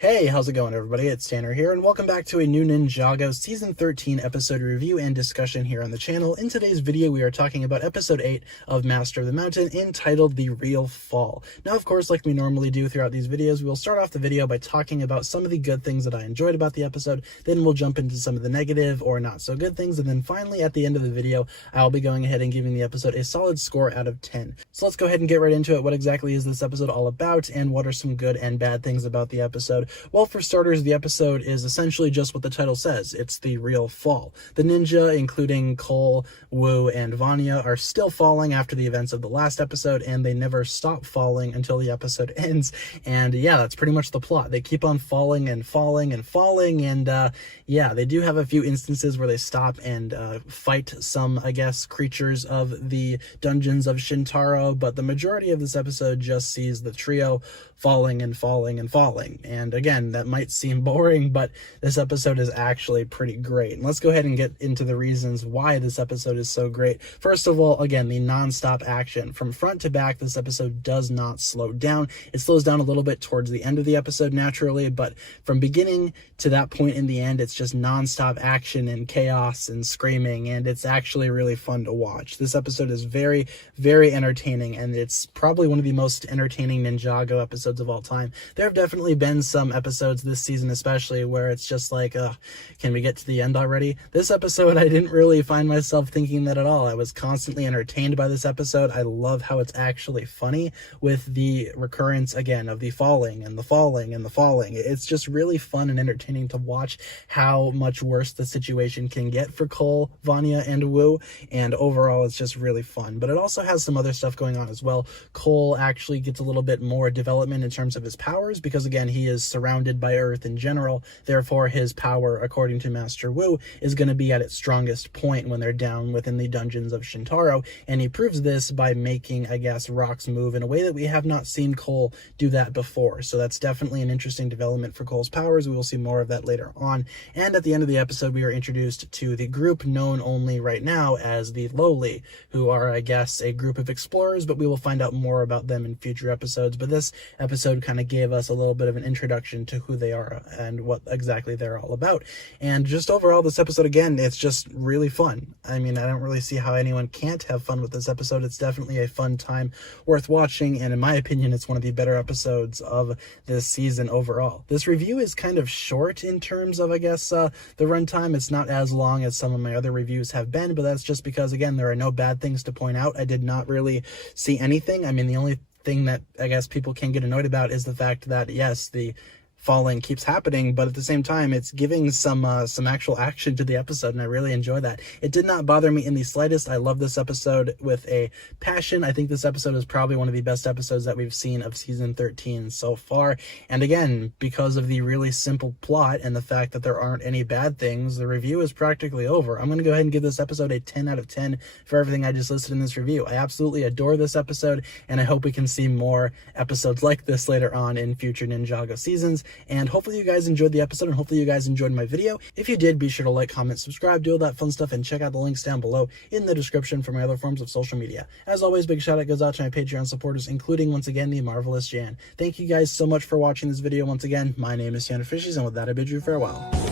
Hey, how's it going, everybody? It's Tanner here, and welcome back to a new Ninjago Season 13 episode review and discussion here on the channel. In today's video, we are talking about Episode 8 of Master of the Mountain, entitled The Real Fall. Now, of course, like we normally do throughout these videos, we will start off the video by talking about some of the good things that I enjoyed about the episode, then we'll jump into some of the negative or not so good things, and then finally, at the end of the video, I'll be going ahead and giving the episode a solid score out of 10. So let's go ahead and get right into it. What exactly is this episode all about, and what are some good and bad things about the episode? Well, for starters, the episode is essentially just what the title says. It's the real fall. The ninja, including Cole, Wu, and Vanya, are still falling after the events of the last episode, and they never stop falling until the episode ends. And yeah, that's pretty much the plot. They keep on falling and falling and falling, and yeah, they do have a few instances where they stop and fight some, I guess, creatures of the dungeons of Shintaro, but the majority of this episode just sees the trio falling and falling and falling. And again, that might seem boring, but this episode is actually pretty great. And let's go ahead and get into the reasons why this episode is so great. First of all, again, the non-stop action. From front to back, this episode does not slow down. It slows down a little bit towards the end of the episode naturally, but from beginning to that point in the end, it's just non-stop action and chaos and screaming, and it's actually really fun to watch. This episode is very, very entertaining, and it's probably one of the most entertaining Ninjago episodes of all time. There have definitely been some episodes this season especially where it's just like, can we get to the end already? This episode, I didn't really find myself thinking that at all. I was constantly entertained by this episode. I love how it's actually funny with the recurrence, again, of the falling and the falling and the falling. It's just really fun and entertaining to watch how much worse the situation can get for Cole, Vanya, and Wu, and overall it's just really fun. But it also has some other stuff going on as well. Cole actually gets a little bit more development in terms of his powers because, again, he is surrounded by Earth in general. Therefore, his power, according to Master Wu, is going to be at its strongest point when they're down within the dungeons of Shintaro, and he proves this by making, I guess, rocks move in a way that we have not seen Cole do that before. So that's definitely an interesting development for Cole's powers. We will see more of that later on. And at the end of the episode, we are introduced to the group known only right now as the Lowly, who are, I guess, a group of explorers, but we will find out more about them in future episodes. But this episode kind of gave us a little bit of an introduction to who they are and what exactly they're all about. And just overall, this episode, again, it's just really fun. I mean, I don't really see how anyone can't have fun with this episode. It's definitely a fun time worth watching, and in my opinion, it's one of the better episodes of this season overall. This review is kind of short in terms of, I guess, the runtime. It's not as long as some of my other reviews have been, but that's just because, again, there are no bad things to point out. I did not really see anything. I mean, the only thing that I guess people can get annoyed about is the fact that, yes, the falling keeps happening, but at the same time, it's giving some actual action to the episode, and I really enjoy that. It did not bother me in the slightest. I love this episode with a passion. I think this episode is probably one of the best episodes that we've seen of season 13 so far. And again, because of the really simple plot and the fact that there aren't any bad things, the review is practically over. I'm going to go ahead and give this episode a 10 out of 10 for everything I just listed in this review. I absolutely adore this episode, and I hope we can see more episodes like this later on in future Ninjago seasons. And hopefully you guys enjoyed the episode, and hopefully you guys enjoyed my video. If you did, be sure to like, comment, subscribe, do all that fun stuff, and check out the links down below in the description for my other forms of social media. As always, big shout out goes out to my Patreon supporters, including, once again, the marvelous Jan. Thank you guys so much for watching this video once again. My name is TannerFishies, and with that, I bid you farewell.